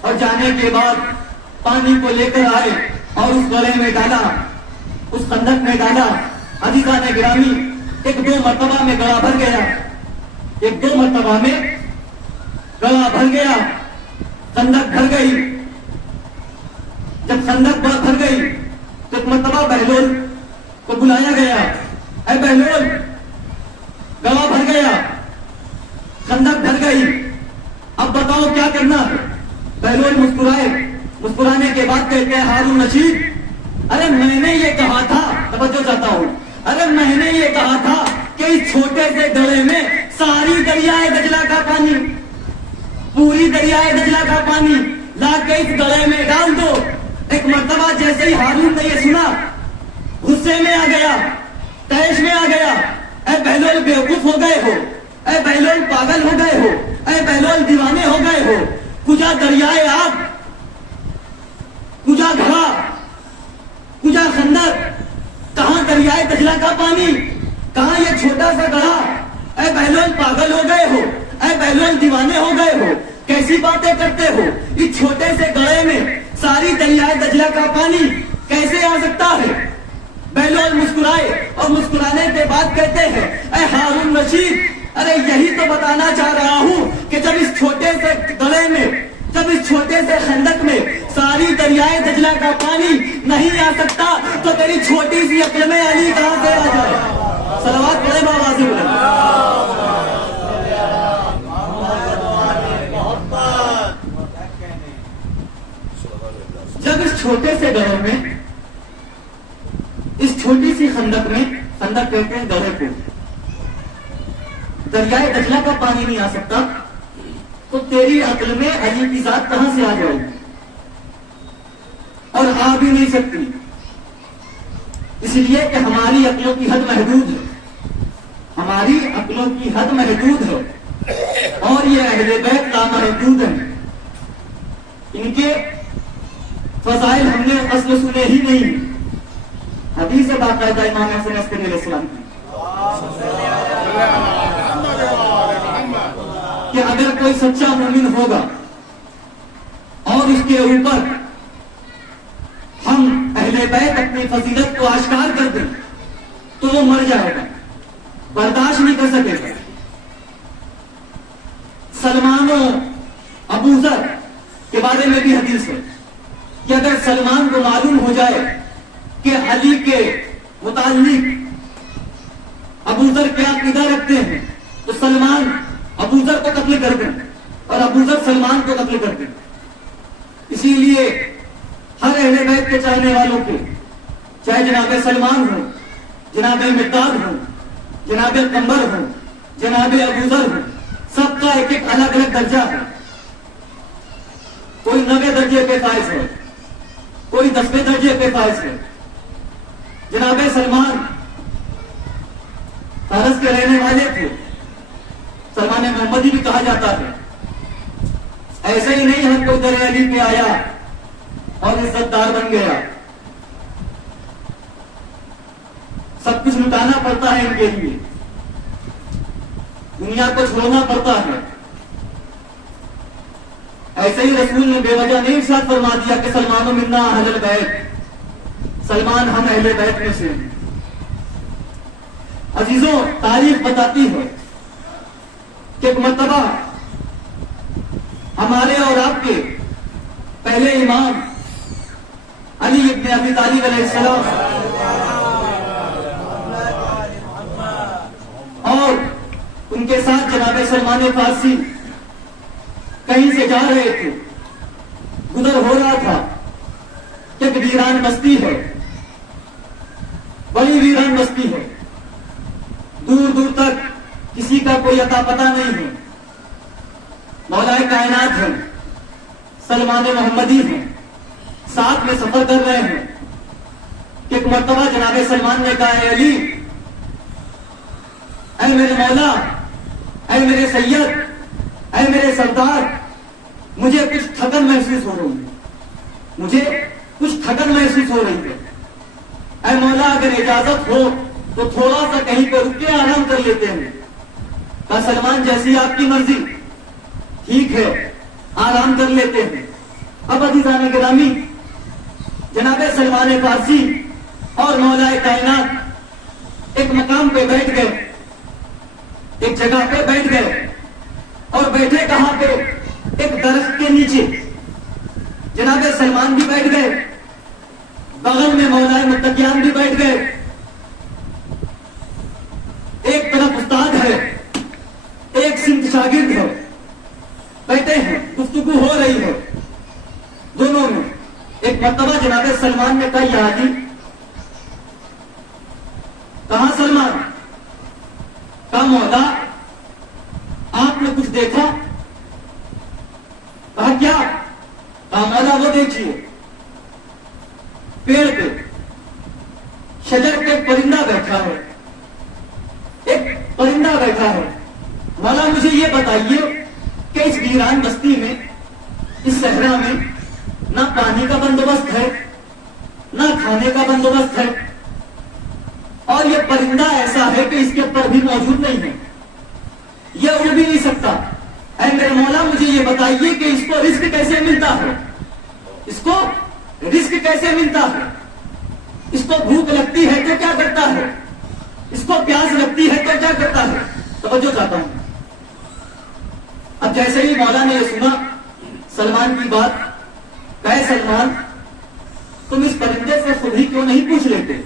اور جانے کے بعد پانی کو لے کر آئے اور اس گڑھے میں ڈالا, اس خندق میں ڈالا. عزیزان گرامی, ایک دو مرتبہ میں گڑھا بھر گیا, ایک دو مرتبہ میں گڑھا بھر گیا, خندق بھر گئی. جب خندق بھر گئی تو ایک مرتبہ بہلول کو بلایا گیا, اے بہلول گڑھا بھر گیا, خندق بھر گئی, اب بتاؤ کیا کرنا ہے. بہلول مسکرائے, مسکرانے کے بعد کہتے ہیں ہارون رشید, ارے میں نے یہ کہا تھا, توجہ چاہتا ہوں, ارے میں نے یہ کہا تھا کہ اس چھوٹے سے گڑھے میں ساری دریائے دجلہ کا پانی, پوری دریائے دجلہ کا پانی لا کے اس گڑھے میں ڈال دو. ایک مرتبہ جیسے ہی ہارون نے یہ سنا, غصے میں آ گیا, تیش میں آ گیا. اے بہلول بیوقوف ہو گئے ہو, اے بہلول پاگل ہو گئے ہو, اے بہلول دیوانے ہو گئے ہو. کجا دریائے آب, کجا گھڑا, کجا خندق, کہاں دریائے دجلہ کا پانی, کہاں یہ چھوٹا سا گڑھا. اے بہلول پاگل ہو گئے ہو, اے بہلول دیوانے ہو گئے ہو, کیسی باتیں کرتے ہو. اس چھوٹے سے گڑھے میں ساری دریائے دجلہ کا پانی کیسے آ سکتا ہے. بہلول مسکرائے اور مسکرانے کے بعد کہتے ہیں, اے ہارون رشید, ارے یہی تو بتانا چاہ رہا ہوں کہ جب اس چھوٹے سے گڑھے میں, جب اس چھوٹے سے خندق میں ساری دریائے دجلہ کا پانی نہیں آ سکتا تو تیری چھوٹی سی عقل میں علی کہاں سے آ جائے. صلوات پڑھیں بابا سے. جب اس چھوٹے سے گڑھے میں, اس چھوٹی سی خندق میں, خندق کہتے ہیں گڑھے کو, دریائے دجلہ کا پانی نہیں آ سکتا تو تیری عقل میں علی کی ذات کہاں سے آ جائے گی؟ اور آ بھی نہیں سکتی، اس لیے کہ ہماری عقلوں کی حد محدود ہے، ہماری عقلوں کی حد محدود ہے، اور یہ اہل بیت لامحدود ہیں، ان کے فضائل ہم نے اصل سنے ہی نہیں۔ حدیث باقاعدہ امام حسن عسکری علیہ السلام کی کہ اگر کوئی سچا مومن ہوگا اور اس کے اوپر ہم اہل بیت اپنی فضیلت کو آشکار کر دیں تو وہ مر جائے گا، برداشت نہیں کر سکے گا۔ سلمان و ابو ذر کے بارے میں بھی حدیث ہے کہ اگر سلمان کو معلوم ہو جائے کہ علی کے متعلق ابو ذر کیا عقیدہ رکھتے ہیں تو سلمان ابو ذر کو قتل کر دیں اور ابو ذر سلمان کو قتل کر دیں۔ اسی لیے ہر اہل بیت کے چاہنے والوں کے، چاہے جناب سلمان ہو، جناب مقداد ہو، جناب قمبر ہو، جناب ابو ذر ہو، سب کا ایک ایک الگ الگ درجہ ہے۔ کوئی 9ویں درجے پہ فائز ہے، کوئی 10ویں درجے پہ فائز ہے۔ جناب سلمان فارس کے رہنے والے تھے، سلمان محمدی بھی کہا جاتا ہے۔ ایسے ہی نہیں ہر کوئی در علی پہ آیا اور عزت دار بن گیا، سب کچھ لٹانا پڑتا ہے ان کے لیے، دنیا کو چھوڑنا پڑتا ہے۔ ایسے ہی رسول نے بے وجہ نہیں ارشاد فرما دیا کہ سلمان منا اہل البیت، سلمان ہم اہل بیت میں سے ہیں۔ عزیزوں، تاریخ بتاتی ہے کہ ایک مرتبہ ہمارے اور آپ کے پہلے امام علی ابن ابی طالب علیہ السلام اور ان کے ساتھ جناب سلمان فارسی کہیں سے جا رہے تھے، گزر ہو رہا تھا کہ ایک ویران بستی ہے، بڑی ویران بستی ہے، دور دور تک کسی کا کوئی عطا پتہ نہیں ہے، مولا کائنات ہیں، سلمان محمدی ہیں، ساتھ میں سفر کر رہے ہیں کہ ایک مرتبہ جناب سلمان نے کہا اے علی، اے میرے مولا، اے میرے سید، اے میرے سردار، مجھے کچھ تھکن محسوس ہو رہی ہے، مجھے کچھ تھکن محسوس ہو رہی ہے، اے مولا اگر اجازت ہو تو تھوڑا سا کہیں پہ رک کے آرام کر لیتے ہیں۔ کہا سلمان جیسی آپ کی مرضی، ٹھیک ہے آرام کر لیتے ہیں۔ اب عزیزان گرامی، جناب سلمان فارسی اور مولا کائنات ایک مقام پہ بیٹھ گئے، ایک جگہ پہ بیٹھ گئے، اور بیٹھے کہاں پہ؟ ایک درخت کے نیچے۔ جناب سلمان بھی بیٹھ گئے، بغل میں مولا متقیان بھی بیٹھ گئے، ایک طرف استاد ہے، ایک سمت شاگرد ہے، بیٹھے ہیں، گفتگو ہو رہی ہے دونوں میں۔ ایک مرتبہ جناب سلمان نے کہا یا علی، کہاں سلمان؟ کہا مولا آپ نے کچھ دیکھا؟ کہا کیا؟ کہا مولا وہ دیکھیے، پیڑ پہ شجر پہ ایک پرندہ بیٹھا ہے، ایک پرندہ بیٹھا ہے۔ مولا مجھے یہ بتائیے کہ اس ویران بستی میں، اس صحرا میں نہ پانی کا بندوبست ہے، نہ کھانے کا بندوبست ہے، اور یہ پرندہ ایسا ہے کہ اس کے پر بھی موجود نہیں ہے، یہ اڑ بھی نہیں سکتا۔ اے میرے مولا مجھے یہ بتائیے کہ اس کو رزق کیسے ملتا ہے، اس کو رزق کیسے ملتا ہے، اس کو بھوک لگتی ہے تو کیا کرتا ہے، اس کو پیاس لگتی ہے تو کیا کرتا ہے؟ توجہ چاہتا ہوں۔ اب جیسے ہی مولا نے یہ سنا سلمان کی بات، کہے سلمان تم اس پرندے سے خود ہی کیوں نہیں پوچھ لیتے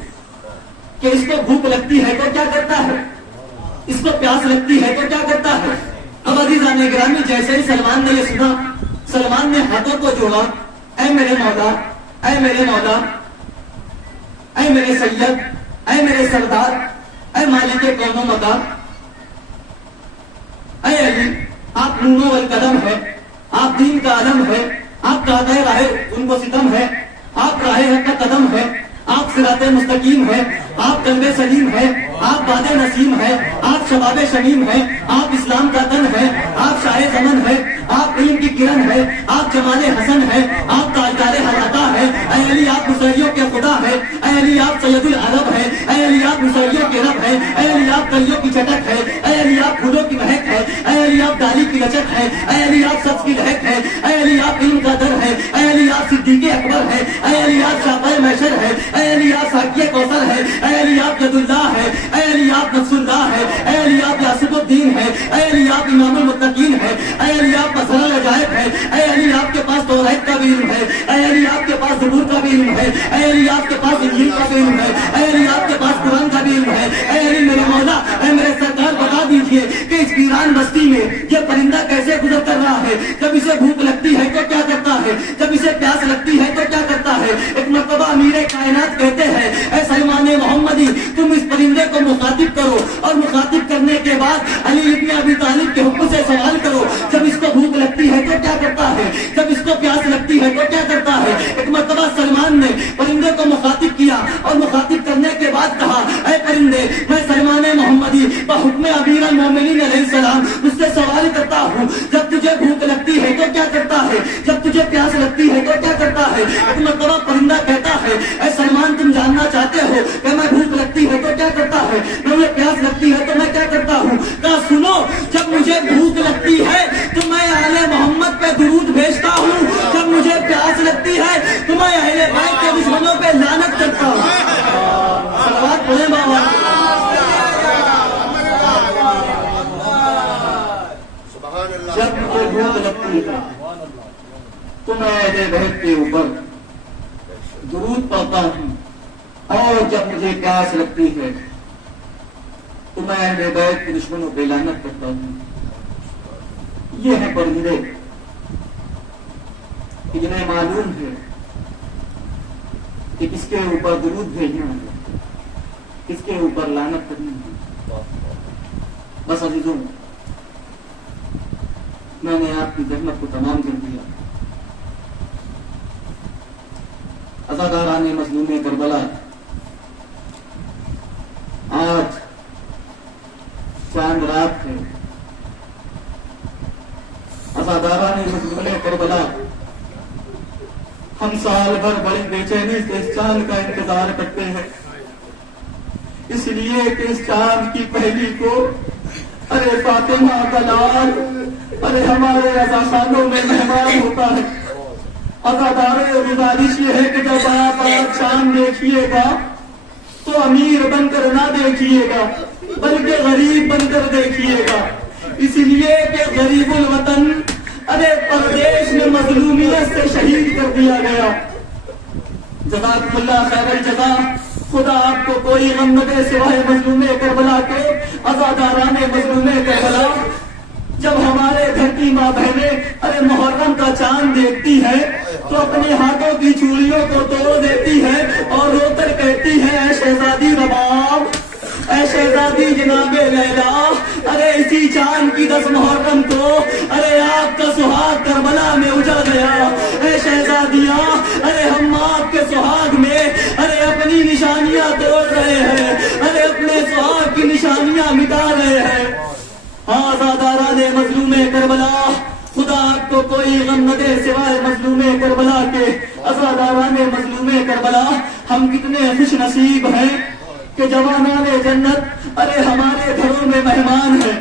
کہ اس کو بھوک لگتی ہے تو کیا کرتا ہے، اس کو پیاس لگتی ہے تو کیا کرتا ہے؟ اب عزیزان گرامی، جیسے ہی سلمان نے یہ سنا، سلمان نے ہاتھوں کو جوڑا، اے میرے مولا، اے میرے مولا، اے میرے سید، اے میرے سردار، اے مالک کون و مکان، آپ نونو والقدم ہے، آپ دین کا علم ہے، آپ قاطع راہ ان کو ستم ہے، آپ راہ حق کا قدم ہے، آپ صراط مستقیم ہے، آپ قلب سلیم ہے، آپ باد نسیم ہے، آپ شباب شمیم ہے، آپ اسلام کا تن ہے، آپ شاہ زمن ہے، آپ علم کی کرن ہے، آپ جمال حسن ہے، آپ تاجدار حیاتا ہے، اے علی آپ مصریوں کے خدا ہے، اے علی آپ سید العرب ہے، اے علی آپ مصریوں کے رب ہے، اے علی آپ کلیوں کی چٹک ہے، اے علی آپ پھولوں کی مہک ہے، اے علی آپ ڈالی کی لچک ہے، اے علی آپ سبز کی لہک ہے، اے علی آپ علم کا در ہے، اے علی آپ صدیق اکبر ہے، اے علی آپ شافع محشر ہے، اے علی آپ ساقی کوثر ہے، اے علی آپ ید اللہ ہے، اے علی آپ نفس اللہ ہے، اے علی آپ یاسف الدین ہے، اے علی آپ امام المتقین ہے، اے علی آپ مظہر العجائب ہے، اے علی آپ کے پاس توریت کا بھی علم ہے، اے علی آپ کے پاس زبور کا بھی علم ہے، اے علی آپ کے پاس انجیل کا بھی علم ہے، اے علی آپ کے پاس قرآن کا بھی علم ہے، اے علی میرے مولا، اے میرے سرکار بتا دیجئے کہ اس ویران بستی میں یہ پرندہ کیسے گزر کر رہا ہے، جب اسے بھوک لگتی ہے تو کیا کرتا ہے، جب اسے پیاس لگتی ہے تو کیا کرتا ہے۔ ایک مرتبہ امیر کائنات کہتے ہیں اے سلمان محمدی تم اس پرندے کو مخاطب کرو اور مخاطب کرنے کے بعد علی ابن ابی طالب کے حکم سے سوال کرو، جب اس کو بھوک لگتی ہے تو کیا کرتا ہے، جب اس کو پیاس لگتی ہے تو کیا کرتا ہے۔ ایک مرتبہ سلمان نے پرندے کو مخاطب کیا اور مخاطب کرنے کے بعد کہا اے پرندے میں سلمان محمدی بحکم امیر المومنین علیہ السلام اس سے سوال کرتا ہوں، جب تجھے بھوک لگتی ہے تو کیا کرتا ہے، جب تجھے پیاس لگتی ہے تو کیا کرتا ہے۔ ایک مرتبہ پرندہ کہتا ہے اے سلمان تم جاننا چاہتے ہو کہ میں بھوک لگتی ہے تو کیا کرتا ہے، مجھے پیاس لگتی ہے تو میں کیا کرتا ہوں۔ کہا سنو جب مجھے بھوک لگتی ہے تو میں اہل محمد پہ درود بھیجتا ہوں، جب مجھے پیاس لگتی ہے تو میں اہل بیت کے دشمنوں پہ لعنت کرتا ہوں۔ صلوات پڑھیں بابا۔ جب مجھے بھوک لگتی ہے تو میں اہل بیت کے اوپر درود پڑھتا ہوں، اور جب مجھے پیاس لگتی ہے تو میں اہل بیت کے دشمنوں پہ لعنت کرتا ہوں۔ یہ ہے پرندے، انہیں معلوم ہے کہ کس کے اوپر درود بھیجنا ہے، کس کے اوپر لعنت کرنی ہے۔ بس عزیزوں میں نے آپ کی زحمت کو تمام کر دیا۔ عزاداران مظلوم کربلا آج چاند رات ہے، عزاداران مظلوم کربلا ہم سال بھر بڑی بے چینی سے اس چاند کا انتظار کرتے ہیں، اس لیے کہ اس چاند کی پہلی کو ارے فاطمہ کا لال ارے ہمارے رضا خانوں میں مہمان ہوتا ہے۔ عزادارے گزارش یہ ہے کہ جب آپ چاند دیکھیے گا تو امیر بن کر نہ دیکھیے گا بلکہ غریب بن کر دیکھیے گا، اس لیے کہ غریب الوطن ارے پردیش میں مظلومیت سے شہید کر دیا گیا۔ جزاکم اللہ خیر الجزا، خدا آپ کو کوئی غم نہ دے سوائے مظلوم کربلا کے۔ عزاداران مظلوم کربلا جب ہمارے گھر کی ماں بہنیں ارے محرم کا چاند دیکھتی ہے تو اپنے ہاتھوں کی چوڑیوں کو توڑ دیتی ہے اور رو کر کہتی ہے اے شہزادی رباب، اے شہزادی جناب لیلا، ارے اسی چاند کی 10 محرم کو ارے آپ کا سہاگ کربلا میں اجڑ گیا۔ اے شہزادیاں ارے ہم آپ کے سہاگ میں ارے اپنی نشانیاں توڑ رہے ہیں، ارے اپنے سہاگ کی نشانیاں مٹا رہے ہیں۔ عزاداران مظلوم کربلا خدا آپ کو کوئی غم نہ دے سوائے مظلوم کربلا کے۔ عزاداران مظلوم کربلا ہم کتنے خوش نصیب ہیں کہ جوانان جنت ارے ہمارے گھروں میں مہمان ہیں،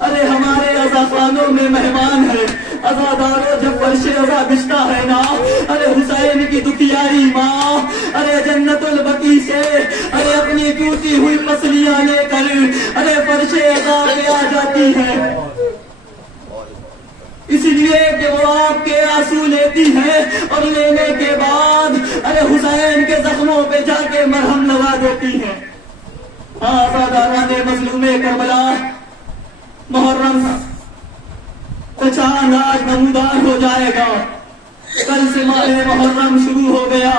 ارے ہمارے عزاخانوں میں مہمان ہے۔ عزاداروں جب فرش رضا بچتا ہے نا ارے حسین کی دکھیاری ماں ارے جنت البقیع سے ارے اپنی ٹوٹی ہوئی پسلیاں لے کر ارے فرش رضا پہ آ جاتی ہے، اس لیے کہ وہ آپ کے آنسو لیتی ہے اور لینے کے بعد ارے حسین کے زخموں پہ جا کے مرہم لگا دیتی ہے۔ عزاداران مظلوم کربلا محرم کا چاند آج نمودار ہو جائے گا، کل سے ماہ محرم شروع ہو گیا،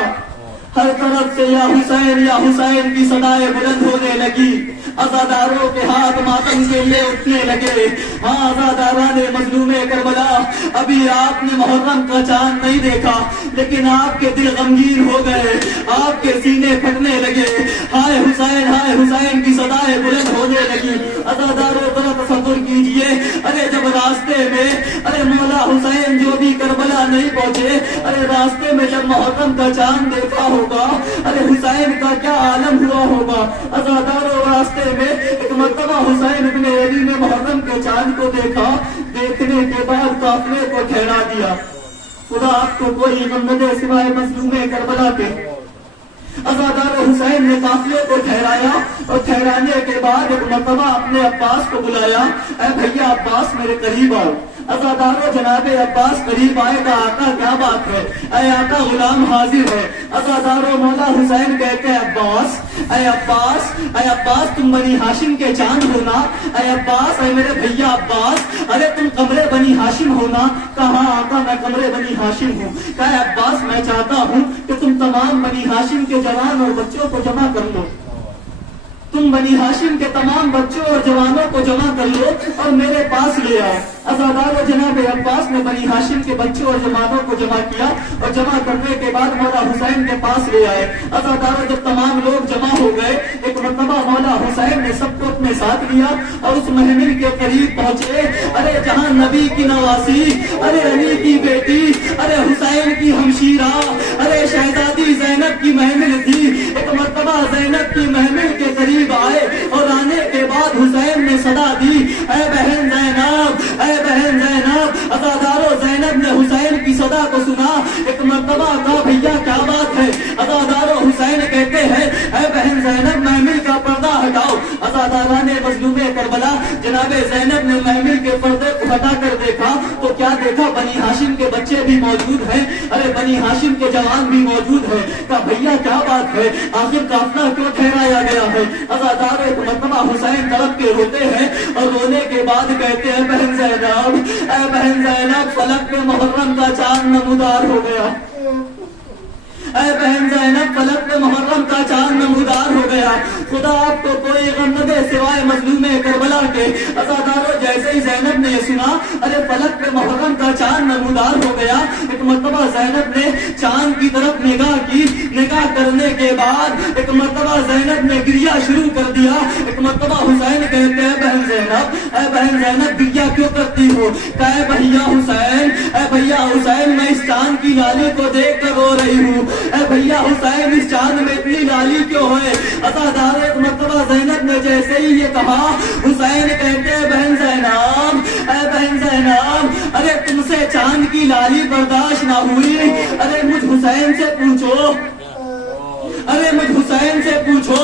ہر طرف سے یا حسین کی صدائیں بلند ہونے لگی۔ عزاداروں کے ہاتھ ماتم کے لیے اٹھنے لگے. ہاں عزاداران مظلوم کربلا، ابھی آپ نے محرم کا چاند نہیں دیکھا لیکن آپ کے دل غمگین ہو گئے، آپ کے سینے پھٹنے لگے. ہائے حسین کی صدائیں بلند ہونے لگی. عزاداروں ذرا تصور کیجئے، ارے جب راستے میں ارے مولا حسین جو بھی کربلا نہیں پہنچے، ارے راستے میں جب محرم کا چاند دیکھا ہوگا، ارے حسین کا کیا عالم ہوا ہوگا. عزاداروں راستے میں ایک مرتبہ حسین ابن علی نے محرم کے چاند کو دیکھا، دیکھنے کے بعد قافلے کو ٹھہرا دیا. خدا آپ کو کوئی غم نہ دے سوائے مظلوم کربلا کے. عزادار حسین نے قافلے کو ٹھہرایا اور ٹھہرانے کے بعد ایک مرتبہ اپنے عباس کو بلایا. اے بھیا عباس میرے قریب آؤ. عزاداروں جناب عباس قریب آئے گا. آقا کیا بات ہے؟ اے آقا غلام حاضر ہے. عزاداروں مولا حسین کہتے ہیں عباس، اے عباس، اے عباس تم بنی ہاشم کے چاند ہونا. اے عباس، اے میرے بھیا عباس، ارے تم قمر بنی ہاشم ہونا. کہا آقا میں قمر بنی ہاشم ہوں. کہا عباس میں چاہتا ہوں کہ تم تمام بنی ہاشم کے جوان اور بچوں کو جمع کر لو. تم بنی ہاشم کے تمام بچوں اور جوانوں کو جمع کر لو اور میرے پاس لے آؤ. عزادار جناب عباس نے بنی ہاشم کے بچوں اور جوانوں کو جمع کیا اور جمع کرنے کے بعد مولا حسین کے پاس لے آئے. عزادار جب تمام لوگ جمع ہو گئے، ایک مرتبہ مولا حسین نے سب کو اپنے ساتھ لیا اور اس محمل کے قریب پہنچے. ارے جہاں نبی کی نواسی، ارے علی کی بیٹی، ارے حسین کی ہمشیرہ، ارے شہزادی زینب کی محمل تھی. ایک مرتبہ زینب کی محمل کے قریب آئے اور آنے کے بعد حسین نے صدا دی، اے بہن زینب، اے بہن زینب. عزاداروں زینب نے حسین کی صدا کو سنا. ایک مرتبہ کہا بھیا کیا بات ہے؟ عزاداروں حسین کہتے ہیں اے بہن زینب محمل کا پردہ ہٹاؤ. عزاداران مظلوم کربلا جناب زینب نے محمل کے پردے کو ہٹا کر دیکھا تو کیا دیکھا؟ بنی ہاشم کے بچے بھی موجود ہیں، ارے بنی ہاشم کے جوان بھی موجود ہیں. کہا بھیا کیا بات ہے؟ آخر قافلہ کیوں ٹھہرایا گیا ہے؟ عزادار ایک مرتبہ حسین تڑپ کے روتے ہیں اور رونے کے بعد کہتے ہیں بہن زینب، اے بہن زینب فلک پہ محرم کا چاند نمودار ہو گیا. اے بہن زینب فلک پہ محرم کا چاند نمودار ہو گیا. خدا آپ کو کوئی غم نہ دے سوائے مظلوم کربلا کے. عزاداروں جیسے ہی زینب نے سنا ارے فلک پہ محرم کا چاند نمودار ہو گیا، ایک مرتبہ زینب نے چاند کی طرف نگاہ کی. نگاہ کرنے کے بعد ایک مرتبہ زینب نے گریہ شروع کر دیا. ایک مرتبہ حسین کہتے ہیں بہن زینب، اے بہن زینب گریہ کیوں کرتی ہو؟ کہے بھیا حسین، اے بھیا حسین میں اس چاند کی لالی کو دیکھ کر رو رہی ہوں. اے بھیا حسین اس چاند میں اتنی لالی کیوں ہے؟ عزادار ایک مرتبہ زینب نے جیسے ہی یہ کہا، حسین کہتے ہیں بہن زینب، اے بہن زینب ارے تم سے چاند کی لالی برداشت نہ ہوئی. ارے مجھ حسین سے پوچھو، ارے مجھ حسین سے پوچھو.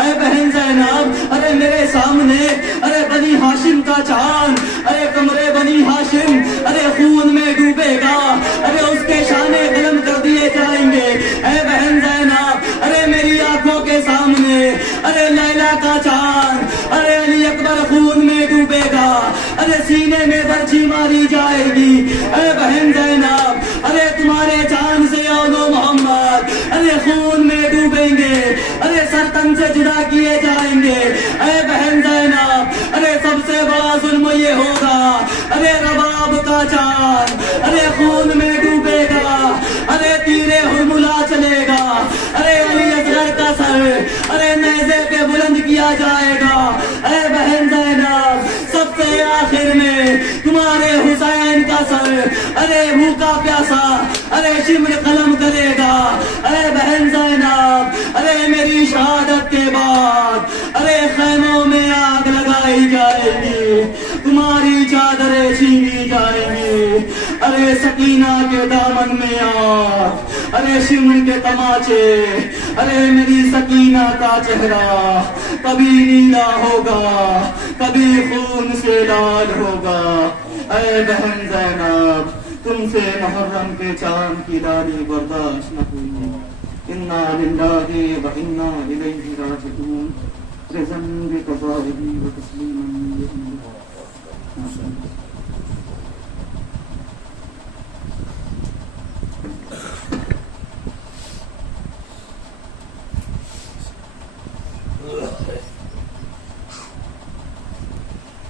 اے بہن زینب ارے میرے سامنے ارے بنی ہاشم کا چاند، ارے کمرے بنی ہاشم ارے خون میں ڈوبے گا، ارے اس کے شانے قلم کر دیے جائیں گے. اے بہن زینب ارے میری آنکھوں کے سامنے ارے لیلا کا چاند ارے علی اکبر خون میں ڈوبے گا، ارے سینے میں برچھی ماری جائے گی. اے بہن زینب ارے تمہارے چاند سے اولو محمد ارے خون میں ڈوبیں گے، ارے سر تن سے جدا کیے جائیں گے. اے بہن زینب ارے سب سے بڑا ظلم یہ ہوگا، ارے رباب کا چاند ارے خون میں ڈوبے گا، ارے تیرے ہرملا چلے گا، ارے علی اصغر کا سر ارے نیزے پہ بلند کیا جائے گا. اے بہن زینب سب سے آخر میں تمہارے حسین کا سر ارے بھوکا پیاسا ارے شمر قلم کرے گا. اے بہن زینب ارے میری شہادت کے بعد ارے خیموں میں آگ لگائی جائے گی، تمہاری چادریں چھینی جائیں گی. ارے سکینہ کے دامن میں آگ، ارے شمر کے تماچے، ارے میری سکینہ کا چہرہ کبھی نیلا ہوگا، کبھی خون سے لال ہوگا. اے بہن زینب تم سے محرم کے چاند کی لالی برداشت نہ ہوئی. انا للہ و انا الیہ راجعون. رضا بقضائه وتسلیما